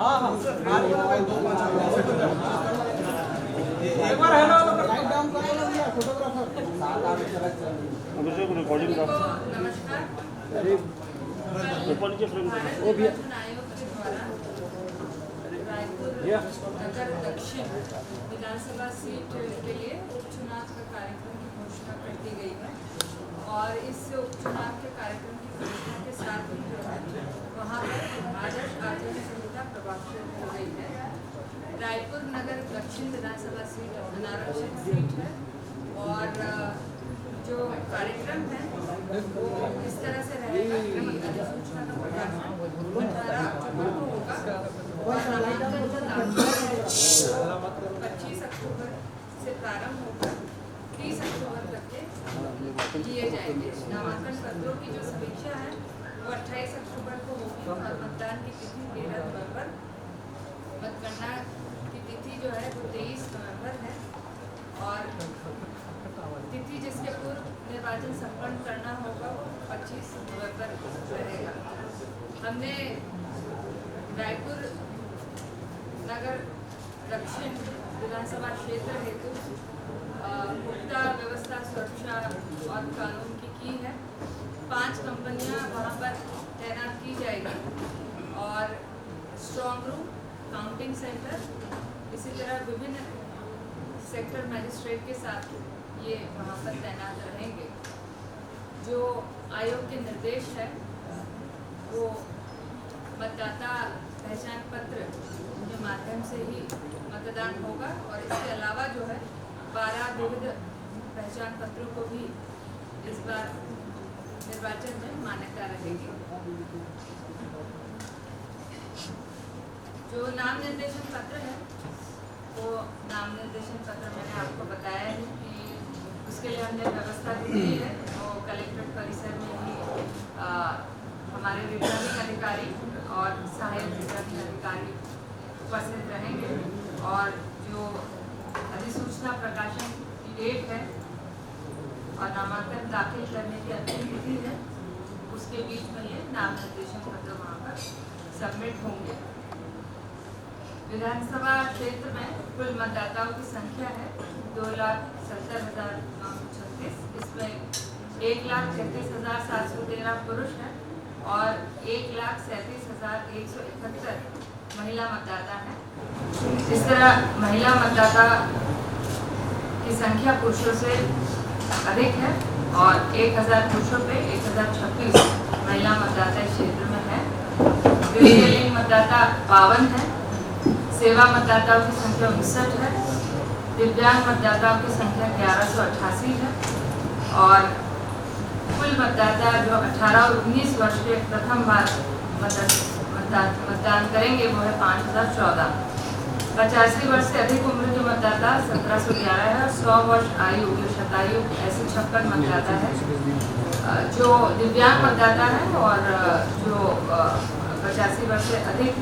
हाँ हाँ एक बार है ना लाइट डाउन करो ना भैया फोटोग्राफर अभिषेक रिकॉर्डिंग का नमस्कार। अरे ऊपर के फ्रेम वो भी नगर दक्षिण विधानसभा सीट के लिए उपचुनाव का कार्यक्रम की घोषणा कर दी गई है और इस उपचुनाव के कार्यक्रम की घोषणा के साथ ही जो है वहाँ पर आदर्श आचार संहिता प्रभावित हो गई है। रायपुर नगर दक्षिण विधानसभा सीट अनारक्षित सीट है और जो कार्यक्रम है वो इस तरह से रहेगा कि अधिसूचना का प्रकाशन 18 अक्टूबर को होगा और नामांकन का दाखिल 25 अक्टूबर से प्रारंभ होकर 30 अक्टूबर तक के किए जाएंगे। नामांकन पत्रों की जो समीक्षा है वो 28 अक्टूबर को होगी और मतदान की तिथि 13 नवंबर, मतगणना की तिथि जो है वो 23 नवंबर है और तिथि जिसके पूर्व निर्वाचन संपन्न करना होगा वो 25 नवंबर रहेगा। हमने रायपुर नगर दक्षिण विधानसभा क्षेत्र हेतु पुख्ता व्यवस्था सुरक्षा और कानून की है। 5 कंपनियां वहां पर तैनात की जाएगी और स्ट्रॉन्ग रूम, काउंटिंग सेंटर, इसी तरह विभिन्न सेक्टर मजिस्ट्रेट के साथ ये वहाँ पर तैनात रहेंगे। जो आयोग के निर्देश है वो मतदाता पहचान पत्र के माध्यम से ही मतदान होगा और इसके अलावा जो है 12 विविध पहचान पत्रों को भी इस बार निर्वाचन में मान्यता रहेगी। जो नाम निर्देशन पत्र है वो नाम निर्देशन पत्र मैंने आपको बताया है कि उसके लिए हमने व्यवस्था दी है। वो कलेक्ट्रेट परिसर में ही हमारे रिटर्निंग अधिकारी और सहायक रिटर्निंग अधिकारी उपस्थित रहेंगे और जो अधिसूचना प्रकाशन की डेट है और नामांकन दाखिल करने की अंतिम तिथि है उसके बीच में ये नाम निर्देशन पत्र वहाँ पर सबमिट होंगे। विधानसभा क्षेत्र में कुल मतदाताओं की संख्या है 2,70,936। इसमें 1,33,713 पुरुष हैं और 1,37,171 महिला मतदाता हैं। इस तरह महिला मतदाता की संख्या पुरुषों से अधिक है और 1,000 पुरुषों पे 1,026 महिला मतदाता इस क्षेत्र में है। तृतीय लिंग मतदाता 52 है। सेवा मतदाताओं की संख्या 59 है। दिव्यांग मतदाताओं की संख्या 1188 है और कुल मतदाता जो 18 और 19 वर्ष के प्रथम बार मतदान करेंगे वो है 5,014। 85 वर्ष से अधिक उम्र के मतदाता 1,711 है और 100 वर्ष आयु जो शतायु ऐसे 56 मतदाता है। जो दिव्यांग मतदाता है और जो 85 वर्ष से अधिक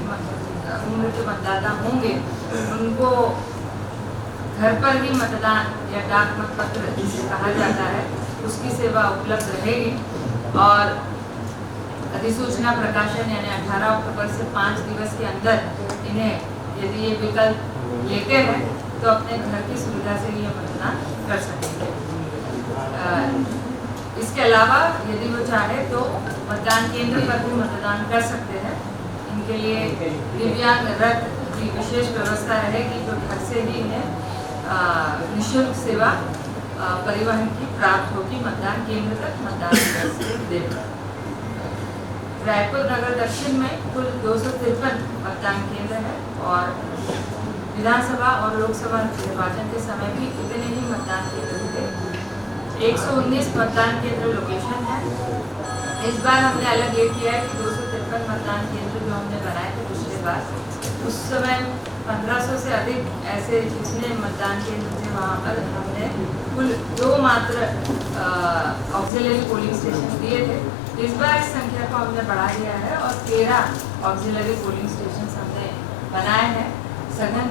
उम्र के मतदाता होंगे उनको घर पर ही मतदान या डाक मतपत्र जिसे कहा जाता है उसकी सेवा उपलब्ध रहेगी और अधिसूचना प्रकाशन यानी 18 अक्टूबर से 5 दिवस के अंदर इन्हें यदि ये विकल्प लेते हैं तो अपने घर की सुविधा से ये मतदान कर सकेंगे। इसके अलावा यदि वो चाहे तो मतदान केंद्र पर भी मतदान कर सकते हैं। इनके लिए दिव्यांग रथ की विशेष व्यवस्था रहेगी जो घर से ही इन्हें निःशुल्क सेवा परिवहन की प्राप्त होगी मतदान केंद्र तक मतदान देगा। रायपुर नगर दक्षिण में कुल 253 मतदान केंद्र है और विधानसभा और लोकसभा निर्वाचन के समय भी इतने ही मतदान केंद्र थे। 119 मतदान केंद्र लोकेशन है। इस बार हमने अलग ये किया है कि 253 मतदान केंद्र जो हमने बनाए थे पिछले बार उस समय 1500 से अधिक ऐसे जितने मतदान केंद्र थे वहाँ पर हमने कुल 2 मात्र ऑक्सिलरी पोलिंग स्टेशन दिए थे। इस बार इस संख्या को हमने बढ़ा दिया है और 13 ऑक्सिलरी पोलिंग स्टेशन हमने बनाए हैं। सघन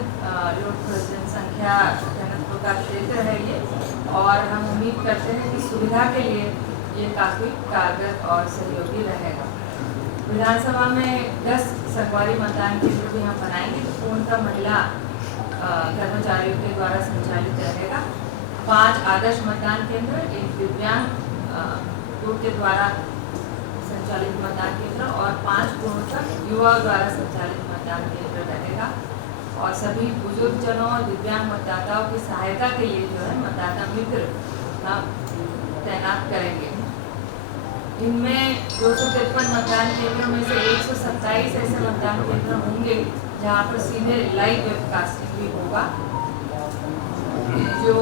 लोक जनसंख्या घनत्व का क्षेत्र है ये और हम उम्मीद करते हैं कि सुविधा के लिए ये काफ़ी कारगर और सहयोगी रहेगा। विधानसभा में 10 सरकारी मतदान केंद्र भी हम बनाएंगे, तो पूर्णतः महिला कर्मचारियों के द्वारा संचालित रहेगा। 5 आदर्श मतदान केंद्र, एक दिव्यांग गुट के द्वारा संचालित मतदान केंद्र और 5 पूर्णतः युवा द्वारा संचालित मतदान केंद्र रहेगा। और सभी बुजुर्ग जनों और दिव्यांग मतदाताओं की सहायता के लिए जो है मतदाता मित्र हम तैनात करेंगे। इनमें 253 मतदान केंद्रों में से 127 ऐसे मतदान केंद्र होंगे जहां पर सीधे लाइव वेबकास्टिंग भी होगा। जो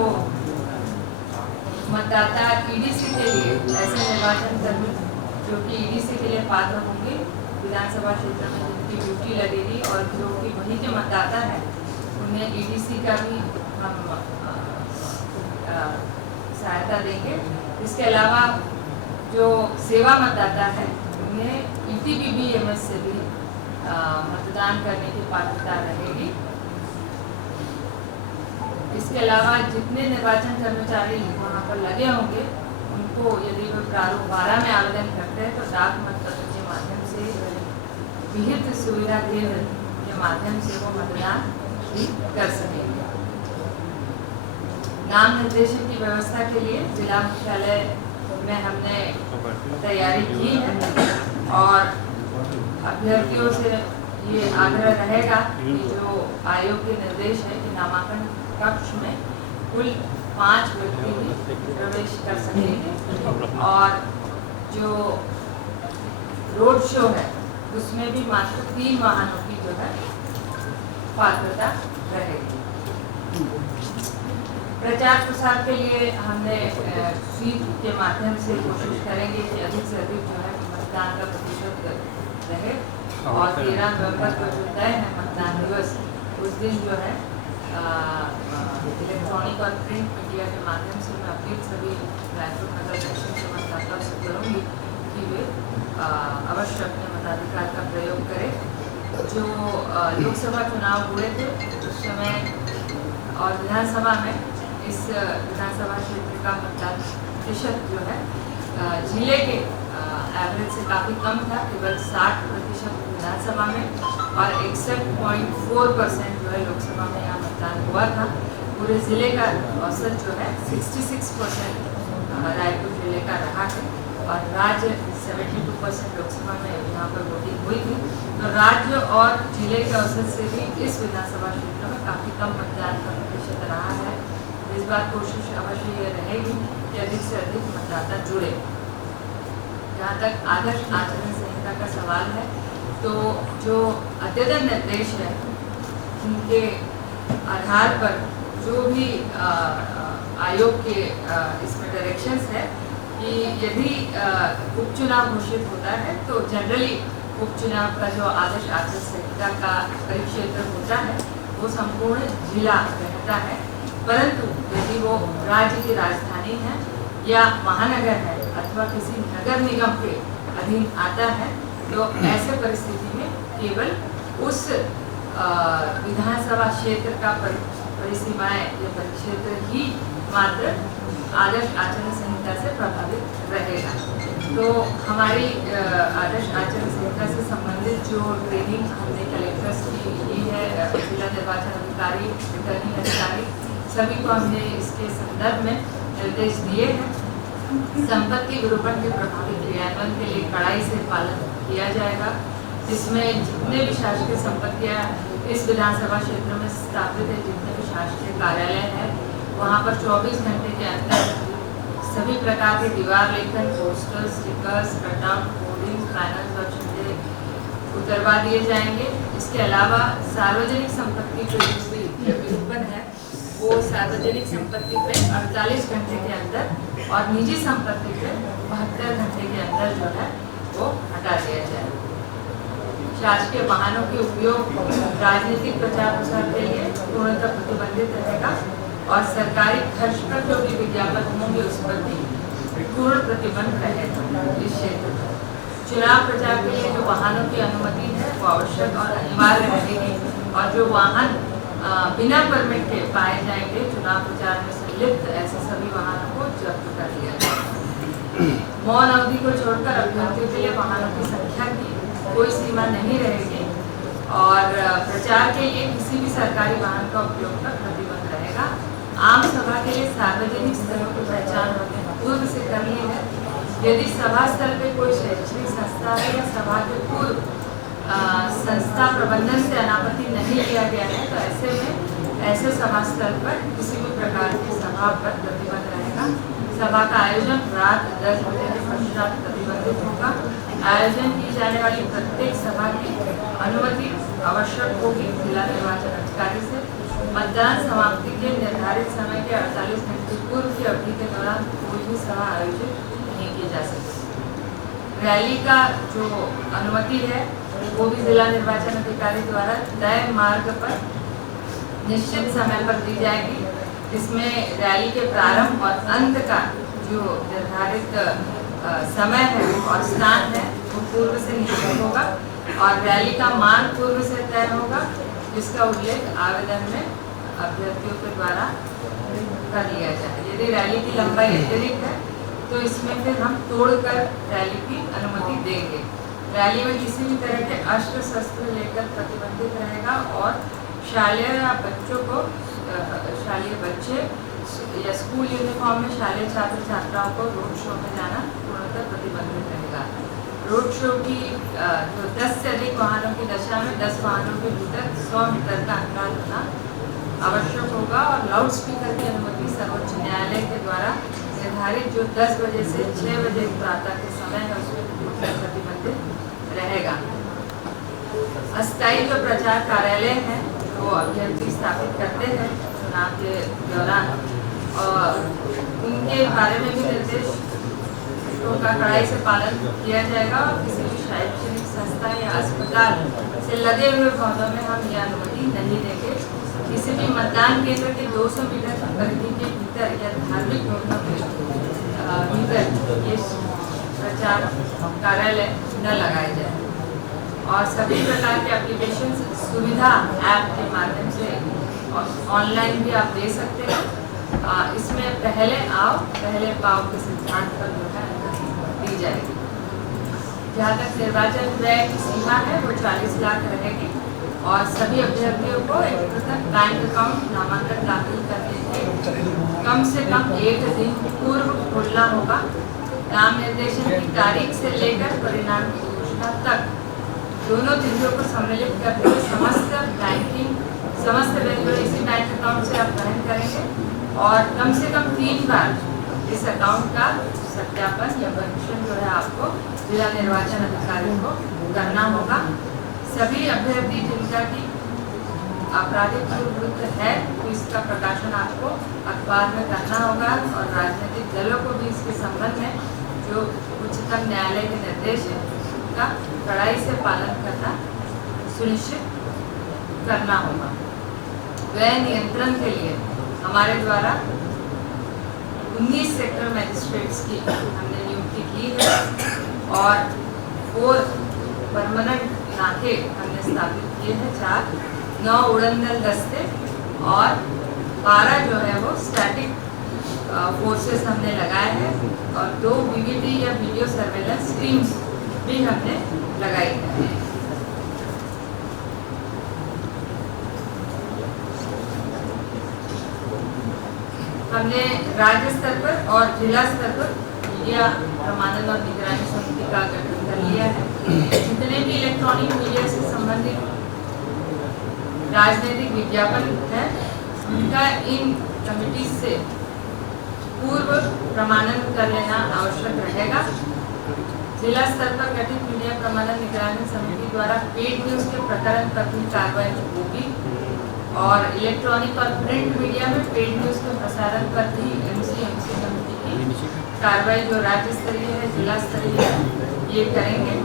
मतदाता ईडीसी के लिए ऐसे निर्वाचन कर्मी जो कि ईडीसी के लिए पात्र होंगे, विधानसभा क्षेत्र में जिनकी ड्यूटी लगेगी और जो कि वहीं के मतदाता है, उन्हें ईडीसी का भी हम सहायता देंगे। इसके अलावा जो सेवा मतदाता है, उन्हें ईटीबीबीएमएस से भी मतदान करने की पात्रता रहेगी। इसके अलावा जितने निर्वाचन कर्मचारी वहाँ पर लगे होंगे, उनको यदि वो प्रारूप 12 में आवेदन करते हैं तो डाक मतपत्र के माध्यम से विहित सुविधा केंद्र के माध्यम से वो मतदान भी कर सकेंगे। नाम निर्देशन की व्यवस्था के लिए जिला मुख्यालय में हमने तैयारी की है और अभ्यर्थियों से ये आग्रह रहेगा कि जो आयोग के निर्देश है कि नामांकन कक्ष में कुल 5 व्यक्ति ही प्रवेश कर सकेंगे और जो रोड शो है उसमें भी मात्र 3 वाहनों की जो है पात्रता रहेगी। प्रचार प्रसार के लिए हमने स्वीप के माध्यम से कोशिश करेंगे कि अधिक से अधिक जो है मतदान का प्रतिशत रहे और 13 नवंबर को जो तय है मतदान दिवस, उस दिन जो है इलेक्ट्रॉनिक और प्रिंट मीडिया के माध्यम से मैं अपील सभी रायपुर नगर सेक्शन के मतदाताओं से करूँगी कि वे अवश्य अपने मताधिकार का प्रयोग करें। जो लोकसभा चुनाव हुए थे उस समय और विधानसभा में इस विधानसभा क्षेत्र का मतदान प्रतिशत जो है जिले के एवरेज से काफ़ी कम था, केवल 60% विधानसभा में और 61.4% जो है लोकसभा में यहाँ मतदान हुआ था। पूरे ज़िले का औसत जो है 66% रायपुर जिले का रहा है और राज्य 72% लोकसभा में यहाँ पर वोटिंग हुई थी। तो राज्य और जिले के औसत से भी इस विधानसभा क्षेत्र में काफ़ी कम मतदान का प्रतिशत रहा है। इस बार कोशिश अवश्य ये रहेगी कि अधिक से अधिक मतदाता जुड़े। जहाँ तक आदर्श आचरण संहिता का सवाल है, तो जो अद्यतन निर्देश है उनके आधार पर जो भी आयोग के इसमें डायरेक्शंस है कि यदि उपचुनाव घोषित होता है तो जनरली उपचुनाव का जो आदर्श आचरण संहिता का परिक्षेत्र होता है वो संपूर्ण जिला रहता है, परंतु यदि वो राज्य की राजधानी है या महानगर है अथवा किसी नगर निगम के अधीन आता है, तो ऐसे परिस्थिति में केवल उस विधानसभा क्षेत्र का परिसीमाएं या परिक्षेत्र ही मात्र आदर्श आचरण संहिता से प्रभावित रहेगा। तो हमारी आदर्श आचरण संहिता से संबंधित जो ट्रेनिंग हमने कलेक्टर्स की ली है, जिला निर्वाचन अधिकारी, रिटर्निंग अधिकारी, सभी को हमने इसके संदर्भ में निर्देश दिए हैं। संपत्ति विरूपण के प्रभावी क्रियान्वयन के लिए कड़ाई से पालन किया जाएगा, जिसमें जितने भी शासकीय संपत्तियां इस विधानसभा क्षेत्र में स्थापित है, जितने भी शासकीय कार्यालय हैं, वहां पर 24 घंटे के अंदर सभी प्रकार के दीवार लेखन, poster, stickers, cutout, hoardings, banners और झंडे उतरवा दिए जाएंगे। इसके अलावा सार्वजनिक संपत्ति जो विरूपण है वो सार्वजनिक संपत्ति पे 48 घंटे के अंदर और निजी संपत्ति पे 72 घंटे के अंदर जो है वो हटा दिया जाए। शासकीय वाहनों के उपयोग राजनीतिक प्रचार प्रसार के लिए पूर्णतः प्रतिबंधित रहेगा और सरकारी खर्च पर जो भी विज्ञापन होंगे उस पर भी पूर्ण प्रतिबंध रहेगा। इस क्षेत्र में चुनाव प्रचार के लिए जो वाहनों की अनुमति है वो आवश्यक और अनिवार्य रहेगी और जो वाहन बिना परमिट के पाए जाएंगे चुनाव प्रचार में संलिप्त, ऐसे सभी वाहनों को जब्त कर लिया जाएगा। मौन अवधि को छोड़कर अभ्यर्थियों के लिए वाहनों की संख्या की कोई सीमा नहीं रहेगी और प्रचार के लिए किसी भी सरकारी वाहन का उपयोग पर प्रतिबंध रहेगा। आम सभा के लिए सार्वजनिक स्थलों की पहचान हमने पूर्व से कर ली है। यदि सभा स्थल पे कोई शैक्षणिक संस्था है या सभा के पूर्व संस्था प्रबंधन से अनापत्ति नहीं लिया गया है तो ऐसे में ऐसे सभा स्थल पर किसी भी प्रकार की सभा पर प्रतिबंध रहेगा। सभा का आयोजन रात 10 बजे के पश्चात प्रतिबंधित होगा। आयोजन की जाने वाली प्रत्येक सभा की अनुमति आवश्यक होगी जिला निर्वाचन अधिकारी से। मतदान समाप्ति के निर्धारित समय के 48 घंटे पूर्व की अवधि के दौरान कोई भी सभा आयोजित नहीं की जा सकती। रैली का जो अनुमति है वो भी जिला निर्वाचन अधिकारी द्वारा तय मार्ग पर निश्चित समय पर दी जाएगी। इसमें रैली के प्रारंभ और अंत का जो निर्धारित समय है और स्थान है वो पूर्व से निश्चित होगा और रैली का मार्ग पूर्व से तय होगा, जिसका उल्लेख आवेदन में अभ्यर्थियों के द्वारा कर लिया जाए। यदि रैली की लंबाई अत्यधिक है तो इसमें फिर हम तोड़कर रैली की अनुमति देंगे। रैली में किसी भी तरह के अस्त्र शस्त्र लेकर प्रतिबंधित रहेगा और शालेय बच्चों को शालेय बच्चे या स्कूल यूनिफॉर्म में शालेय छात्र छात्राओं को रोड शो में जाना पूर्णतः प्रतिबंधित रहेगा। रोड शो की जो 10 से अधिक वाहनों की दशा में 10 वाहनों के भीतर 100 मीटर का अंतराल होना आवश्यक होगा और लाउड स्पीकर की अनुमति सर्वोच्च न्यायालय के द्वारा निर्धारित जो 10 बजे से 6 बजे प्रातः के समय है उसमें प्रतिबंधित रहेगा। अस्थायी जो प्रचार कार्यालय है वो अभ्यर्थी स्थापित करते हैं चुनाव के दौरान और उनके बारे में भी निर्देश का कड़ाई से पालन किया जाएगा और किसी भी शैक्षणिक संस्था या अस्पताल से लगे हुए पौधों में हम यह अनुमति नहीं देंगे। किसी भी मतदान केंद्र के 200 मीटर परिधि के भीतर या धार्मिक भवनों के भीतर ये प्रचार कार्यालय न लगाए जाए और सभी प्रकार के एप्लीकेशन सुविधा ऐप के माध्यम से ऑनलाइन भी आप दे सकते हैं। इसमें पहले आओ पहले पाओ के सिद्धांत पर जो है दी जाएगी। जहाँ तक निर्वाचन व्यय की सीमा है वो 40 लाख रहेगी और सभी अभ्यर्थियों को एक पृथक बैंक अकाउंट नामांकन दाखिल करने के कम से कम 1 दिन पूर्व खोलना होगा। नाम निर्देशन की तारीख से लेकर परिणाम की घोषणा तक दोनों तिथियों को सम्मिलित करते हुए समस्त व्यय इसी बैंक अकाउंट से आप वहन करेंगे और कम से कम 3 बार इस अकाउंट का सत्यापन या परीक्षण जो है आपको जिला निर्वाचन अधिकारी को करना होगा। सभी अभ्यर्थी जिनका की आपराधिक प्रवृत्ति है तो इसका प्रकाशन आपको अखबार में करना होगा और राजनीतिक दलों को भी इसके संबंध में जो उच्चतम न्यायालय के निर्देश है उनका कड़ाई से पालन करना सुनिश्चित करना होगा। व्यय नियंत्रण के लिए हमारे द्वारा 19 सेक्टर मजिस्ट्रेट्स की हमने नियुक्ति की है और 4 परमानेंट नाके हमने स्थापित किए हैं, 4 9 उड़नदल दस्ते और 12 जो है वो स्टैटिक फोर्सेस हमने लगाए हैं और 2 वीवीटी या वीडियो सर्वेलेंस टीम्स भी हमने लगाई है। हमने राज्य स्तर पर और जिला स्तर पर मीडिया प्रमाणन और निगरानी समिति का गठन कर लिया है। जितने भी इलेक्ट्रॉनिक मीडिया से संबंधित राजनीतिक विज्ञापन है उनका इन कमिटी से पूर्व प्रमाणन कर लेना आवश्यक रहेगा। जिला स्तर पर गठित मीडिया प्रमाणन निगरानी समिति द्वारा पेड न्यूज के प्रकरण पर भी कार्रवाई होगी और इलेक्ट्रॉनिक और प्रिंट मीडिया में पेड न्यूज के प्रसारण पर भी एमसीएमसी कमेटी की कार्रवाई जो राज्य स्तरीय है जिला स्तरीय है ये करेंगे।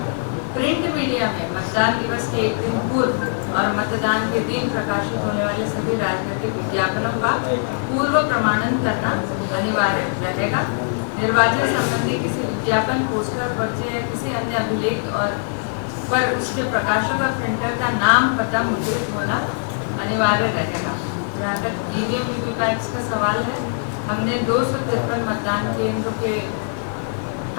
प्रिंट मीडिया में मतदान दिवस के 1 दिन पूर्व और मतदान के दिन प्रकाशित होने वाले सभी राजनीतिक विज्ञापनों का पूर्व प्रमाणन करना अनिवार्य रहेगा। निर्वाचन संबंधी किसी विज्ञापन पोस्टर पर्चे या किसी अन्य अभिलेख और पर उसके प्रकाशक और प्रिंटर का नाम पता मुद्रित होना अनिवार्य रहेगा। जहाँ तक ईवीएम वीवीपैट्स का सवाल है हमने 253 मतदान केंद्रों के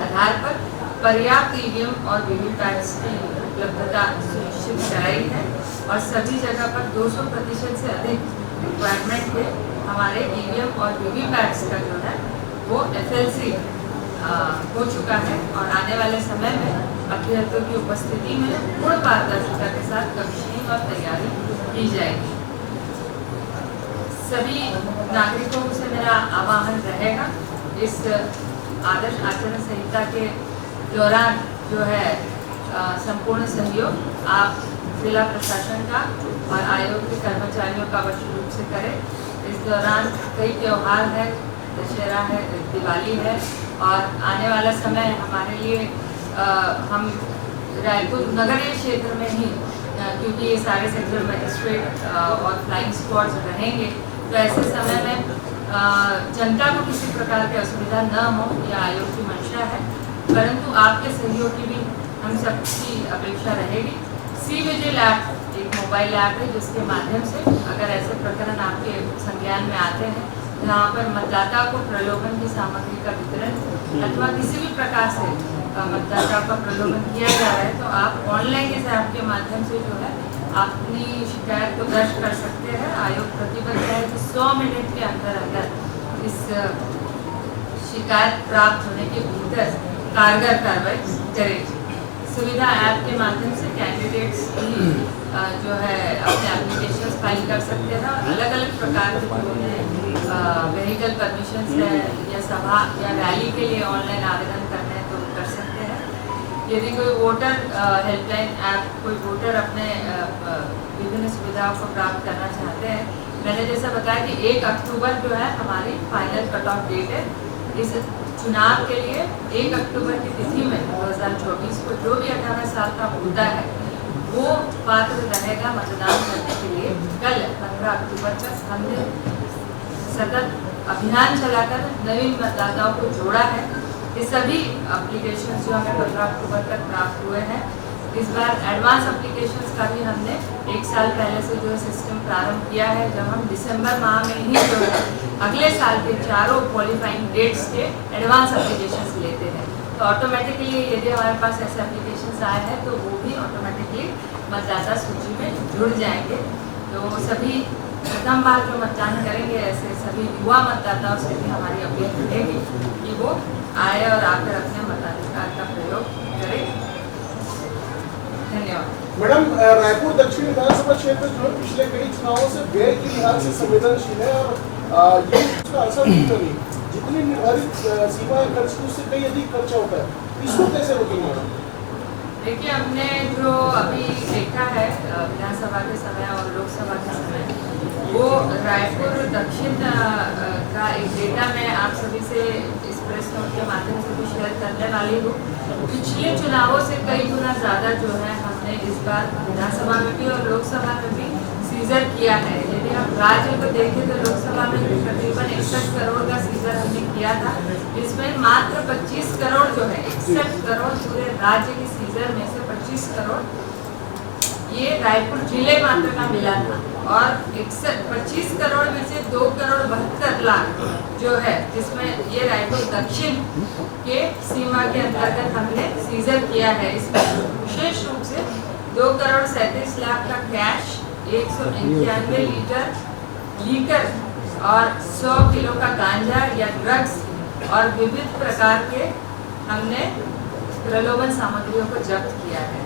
आधार पर पर्याप्त ईवीएम और वीवीपैट्स की उपलब्धता सुनिश्चित कराई है और सभी जगह पर 200% से अधिक रिक्वायरमेंट है। हमारे ईवीएम और वीवीपैट्स का जो है वो FLC हो चुका है और आने वाले समय में अभ्यर्थियों की उपस्थिति में पूर्ण पारदर्शिता के साथ कमीशनिंग और तैयारी की जाएगी। सभी नागरिकों से मेरा आह्वान रहेगा, इस आदर्श आचरण संहिता के दौरान जो है संपूर्ण सहयोग आप जिला प्रशासन का और आयोग के कर्मचारियों का अवश्य रूप से करें। इस दौरान कई त्यौहार है, दशहरा है, दिवाली है और आने वाला समय हमारे लिए हम रायपुर नगरीय क्षेत्र में ही क्योंकि ये सारे सेक्टर मजिस्ट्रेट और फ्लाइंग स्क्वाड्स रहेंगे, तो ऐसे समय में जनता को किसी प्रकार की असुविधा न हो, यह आयोग की मंशा है। परंतु आपके सहयोग की भी हम सबकी अपेक्षा रहेगी। सी-विजिल ऐप एक मोबाइल ऐप है जिसके माध्यम से अगर ऐसे प्रकरण आपके संज्ञान में आते हैं जहाँ पर मतदाता को प्रलोभन की सामग्री का वितरण अथवा किसी भी प्रकार से मतदाता का प्रलोभन किया जा रहा है, तो आप ऑनलाइन इस ऐप के माध्यम से जो है अपनी शिकायत को दर्ज कर सकते हैं। आयोग प्रतिबद्ध है कि 100 मिनट के अंदर इस शिकायत प्राप्त होने के भीतर कारगर कार्रवाई करेगी। सुविधा ऐप के माध्यम से कैंडिडेट्स भी जो है अपने एप्लीकेशन फाइल कर सकते हैं और अलग अलग प्रकार के जो है व्हीकल परमिशन है या सभा या रैली के लिए ऑनलाइन आवेदन करना है तो कर सकते हैं। यदि कोई वोटर हेल्पलाइन ऐप कोई वोटर अपने विभिन्न सुविधाओं को प्राप्त करना चाहते हैं, मैंने जैसा बताया कि 1 अक्टूबर जो है हमारी फाइनल कट ऑफ डेट है। इस चुनाव के लिए 1 अक्टूबर की तिथि में 2024 को जो भी 18 साल का होता है वो पात्र रहेगा मतदान करने के लिए। कल 15 अक्टूबर तक हमने सतत अभियान चलाकर नवीन मतदाताओं को जोड़ा है। ये सभी एप्लीकेशन जो हमें 15 अक्टूबर तक प्राप्त हुए हैं। इस बार एडवांस एप्लीकेशंस का भी हमने 1 साल पहले से जो सिस्टम प्रारंभ किया है, जब हम दिसंबर माह में ही जो है अगले साल के 4 क्वालिफाइंग डेट्स के एडवांस एप्लीकेशंस लेते हैं, तो ऑटोमेटिकली यदि हमारे पास ऐसे एप्लीकेशंस आए हैं तो वो भी ऑटोमेटिकली मतदाता सूची में जुड़ जाएंगे। तो सभी प्रथम बार जो मतदान करेंगे ऐसे सभी युवा मतदाताओं से भी हमारी अपील रहेगी कि वो आए और आकर अपने मताधिकार का प्रयोग करें। धन्यवाद। मैडम, रायपुर दक्षिण विधानसभा क्षेत्र जो है पिछले कई चुनावों से व्यय की लिहाज से संवेदनशील है और ये उसका असर नहीं, जितनी निर्धारित सीमा खर्च की उससे कई अधिक खर्चा होता है, इसको कैसे रोकेंगे? देखिए, हमने जो अभी देखा है विधानसभा के समय और लोकसभा के समय, वो रायपुर दक्षिण का एक डेटा मैं आप सभी से इस प्रेस नोट के माध्यम से भी शेयर करने वाली हूँ। पिछले चुनावों से कई गुना ज़्यादा जो है हमने इस बार विधानसभा में भी और लोकसभा में भी सीजर किया है। यदि हम राज्य को देखें तो लोकसभा में तकरीबन 61 करोड़ का सीजर हमने किया था, इसमें मात्र 25 करोड़ जो है 61 करोड़ पूरे राज्य के सीजर में से 25 करोड़ ये रायपुर जिले मात्र का मिला था और 25 करोड़ में से 2 करोड़ 72 लाख जो है जिसमें ये रायपुर दक्षिण के सीमा के अंतर्गत हमने सीजर किया है। इसमें विशेष रूप से 2 करोड़ 37 लाख का कैश, 191 लीटर और 100 किलो का गांजा या ड्रग्स और विविध प्रकार के हमने प्रलोभन सामग्रियों को जब्त किया है।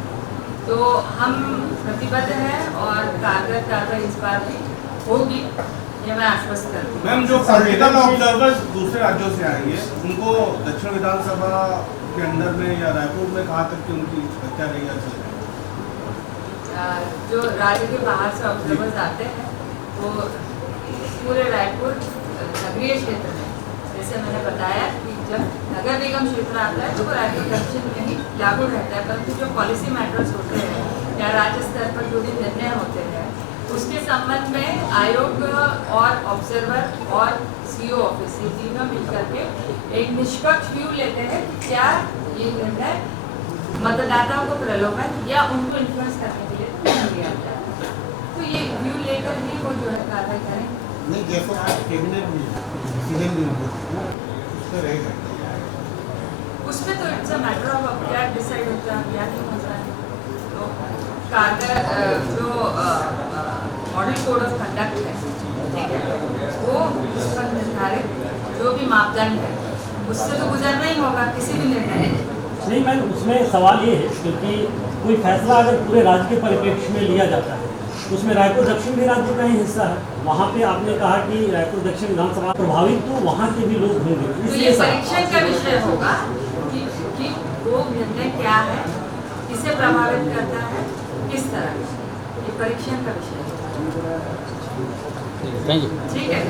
तो हम प्रतिबद्ध हैं और कारगर कार्रवाई इस बार भी होगी, ये मैं आश्वस्त करती हूँ। मैम, जो पॉलिटिकल ऑब्जर्वर्स दूसरे राज्यों से आएंगे उनको दक्षिण विधानसभा के अंदर में या रायपुर में कहाँ तक की उनकी हत्या रही है? जो राज्य के बाहर से ऑब्जर्वर्स आते हैं वो पूरे रायपुर नगरीय क्षेत्र में, जैसे मैंने बताया कि जब नगर निगम क्षेत्र आता है तो वो रायपुर दक्षिण में ही लागू रहता है, परंतु जो पॉलिसी मैटर्स होते हैं या राज्य स्तर पर जो भी निर्णय होते हैं उसके संबंध में आयोग और ऑब्जर्वर और सीओ ऑफिस ये तीनों मिलकर के एक निष्पक्ष व्यू लेते हैं कि क्या ये निर्णय मतदाताओं को प्रलोभन या उनको इन्फ्लुएंस करने के लिए लिया जाए, तो ये व्यू लेकर ही वो जो है कार्रवाई करें। नहीं, जैसे आप कैबिनेट उसमें तो इट्स अ मैटर ऑफ क्या डिसाइड होता है क्या नहीं होता है, तो कारगर जो मॉडल कोड ऑफ कंडक्ट है, ठीक है, वो उस पर निर्धारित जो भी मापदंड है उससे तो गुजरना ही होगा किसी भी निर्णय में। नहीं मैम, उसमें सवाल ये है क्योंकि कोई फैसला अगर पूरे राज्य के परिप्रेक्ष्य में लिया जाता है तो उसमें रायपुर दक्षिण भी राज्य का ही हिस्सा है। वहाँ पे आपने कहा कि रायपुर दक्षिण विधानसभा प्रभावित तो वहाँ के भी लोग होंगे, तो इसलिए ये सवाल। परीक्षण का विषय होगा कि वो निर्णय क्या है, किसे प्रभावित करता है, किस तरह, ये परीक्षण का विषय है। Thank you. ठीक है।